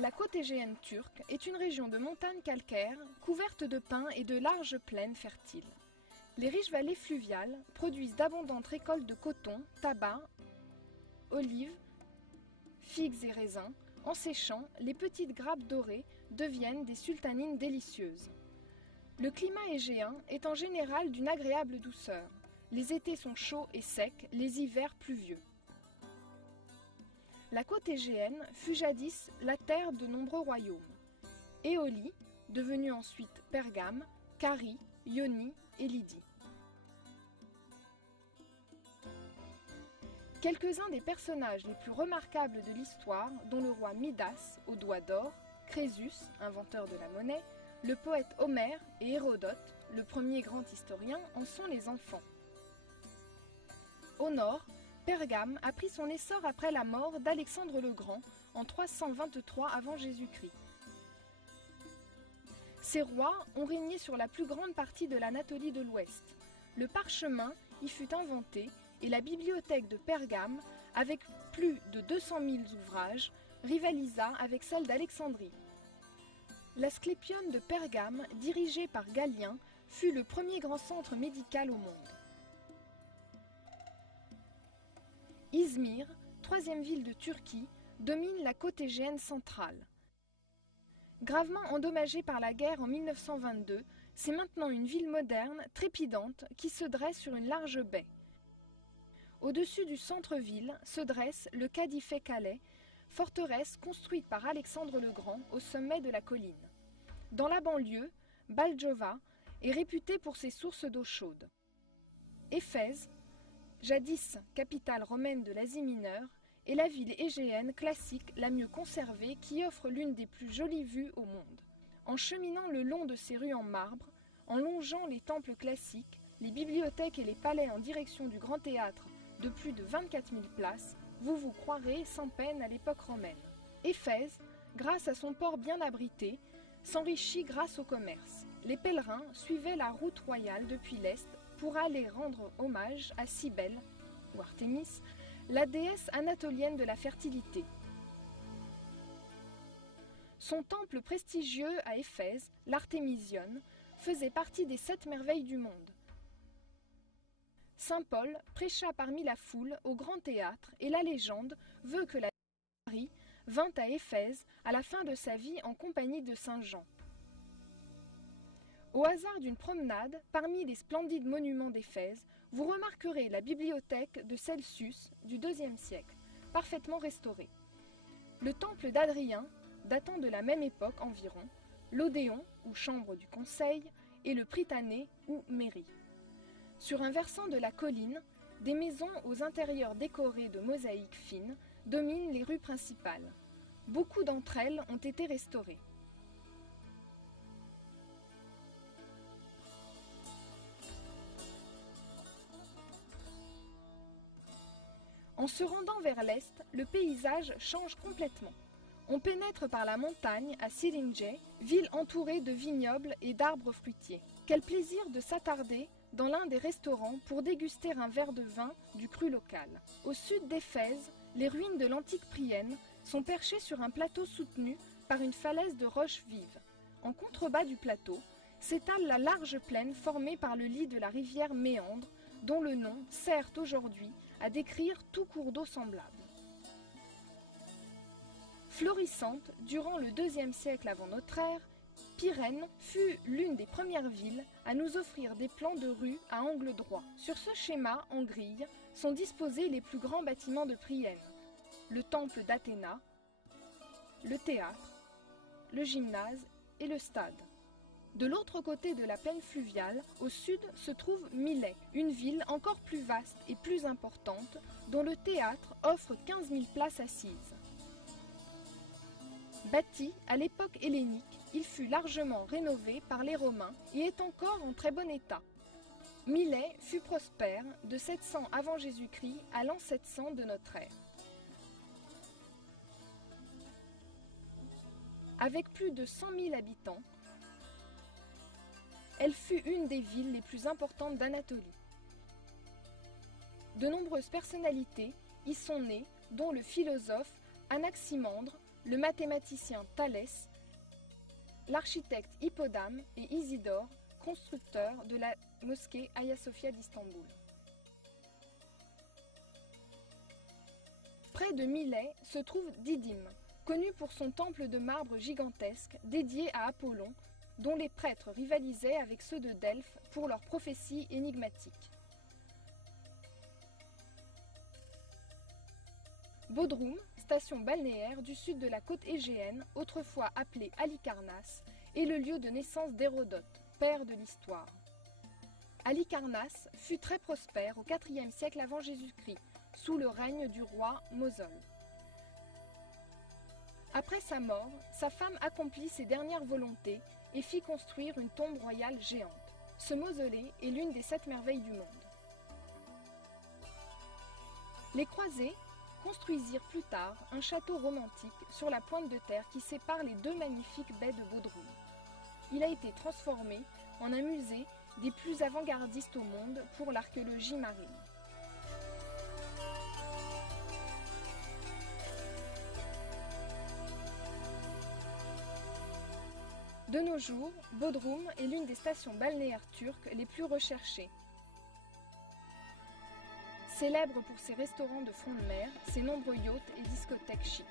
La côte égéenne turque est une région de montagnes calcaires couverte de pins et de larges plaines fertiles. Les riches vallées fluviales produisent d'abondantes récoltes de coton, tabac, olives, figues et raisins. En séchant, les petites grappes dorées deviennent des sultanines délicieuses. Le climat égéen est en général d'une agréable douceur. Les étés sont chauds et secs, les hivers pluvieux. La côte égéenne fut jadis la terre de nombreux royaumes. Éolie, devenue ensuite Pergame, Carie, Ionie et Lydie. Quelques-uns des personnages les plus remarquables de l'histoire, dont le roi Midas, aux doigts d'or, Crésus, inventeur de la monnaie, le poète Homère et Hérodote, le premier grand historien, en sont les enfants. Au nord, Pergame a pris son essor après la mort d'Alexandre le Grand en 323 avant Jésus-Christ. Ces rois ont régné sur la plus grande partie de l'Anatolie de l'Ouest. Le parchemin y fut inventé et la bibliothèque de Pergame, avec plus de 200 000 ouvrages, rivalisa avec celle d'Alexandrie. L'Asclépion de Pergame, dirigé par Galien, fut le premier grand centre médical au monde. Izmir, troisième ville de Turquie, domine la côte égéenne centrale. Gravement endommagée par la guerre en 1922, c'est maintenant une ville moderne, trépidante, qui se dresse sur une large baie. Au-dessus du centre-ville se dresse le Kadifet Calais, forteresse construite par Alexandre le Grand au sommet de la colline. Dans la banlieue, Baljova est réputée pour ses sources d'eau chaude. Éphèse, jadis capitale romaine de l'Asie mineure, est la ville égéenne classique la mieux conservée qui offre l'une des plus jolies vues au monde. En cheminant le long de ses rues en marbre, en longeant les temples classiques, les bibliothèques et les palais en direction du grand théâtre de plus de 24 000 places, vous vous croirez sans peine à l'époque romaine. Éphèse, grâce à son port bien abrité, s'enrichit grâce au commerce. Les pèlerins suivaient la route royale depuis l'Est pour aller rendre hommage à Cybèle, ou Artémis, la déesse anatolienne de la fertilité. Son temple prestigieux à Éphèse, l'Artémision, faisait partie des 7 merveilles du monde. Saint Paul prêcha parmi la foule au grand théâtre et la légende veut que la Marie vint à Éphèse à la fin de sa vie en compagnie de Saint Jean. Au hasard d'une promenade, parmi les splendides monuments d'Éphèse, vous remarquerez la bibliothèque de Celsus du IIe siècle, parfaitement restaurée. Le temple d'Adrien, datant de la même époque environ, l'Odéon, ou chambre du conseil, et le Prytanée, ou mairie. Sur un versant de la colline, des maisons aux intérieurs décorés de mosaïques fines dominent les rues principales. Beaucoup d'entre elles ont été restaurées. En se rendant vers l'est, le paysage change complètement. On pénètre par la montagne à Silince, ville entourée de vignobles et d'arbres fruitiers. Quel plaisir de s'attarder dans l'un des restaurants pour déguster un verre de vin du cru local. Au sud d'Éphèse, les ruines de l'antique Prienne sont perchées sur un plateau soutenu par une falaise de roches vives. En contrebas du plateau s'étale la large plaine formée par le lit de la rivière Méandre, dont le nom sert aujourd'hui à décrire tout cours d'eau semblable. Florissante durant le IIe siècle avant notre ère, Pyrène fut l'une des premières villes à nous offrir des plans de rues à angle droit. Sur ce schéma, en grille, sont disposés les plus grands bâtiments de Prienne, le temple d'Athéna, le théâtre, le gymnase et le stade. De l'autre côté de la plaine fluviale, au sud, se trouve Milet, une ville encore plus vaste et plus importante, dont le théâtre offre 15 000 places assises. Bâti à l'époque hellénique, il fut largement rénové par les Romains et est encore en très bon état. Milet fut prospère de 700 avant Jésus-Christ à l'an 700 de notre ère. Avec plus de 100 000 habitants, elle fut une des villes les plus importantes d'Anatolie. De nombreuses personnalités y sont nées, dont le philosophe Anaximandre, le mathématicien Thalès, l'architecte Hippodame et Isidore, constructeurs de la mosquée Hagia Sophia d'Istanbul. Près de Milet se trouve Didyme, connu pour son temple de marbre gigantesque dédié à Apollon, dont les prêtres rivalisaient avec ceux de Delphes pour leurs prophéties énigmatiques. Bodrum, station balnéaire du sud de la côte égéenne, autrefois appelée Halicarnasse, est le lieu de naissance d'Hérodote, père de l'histoire. Halicarnasse fut très prospère au IVe siècle avant Jésus-Christ, sous le règne du roi Mosol. Après sa mort, sa femme accomplit ses dernières volontés et fit construire une tombe royale géante. Ce mausolée est l'une des 7 merveilles du monde. Les croisés construisirent plus tard un château romantique sur la pointe de terre qui sépare les 2 magnifiques baies de Bodrum. Il a été transformé en un musée des plus avant-gardistes au monde pour l'archéologie marine. De nos jours, Bodrum est l'une des stations balnéaires turques les plus recherchées. Célèbre pour ses restaurants de front de mer, ses nombreux yachts et discothèques chics.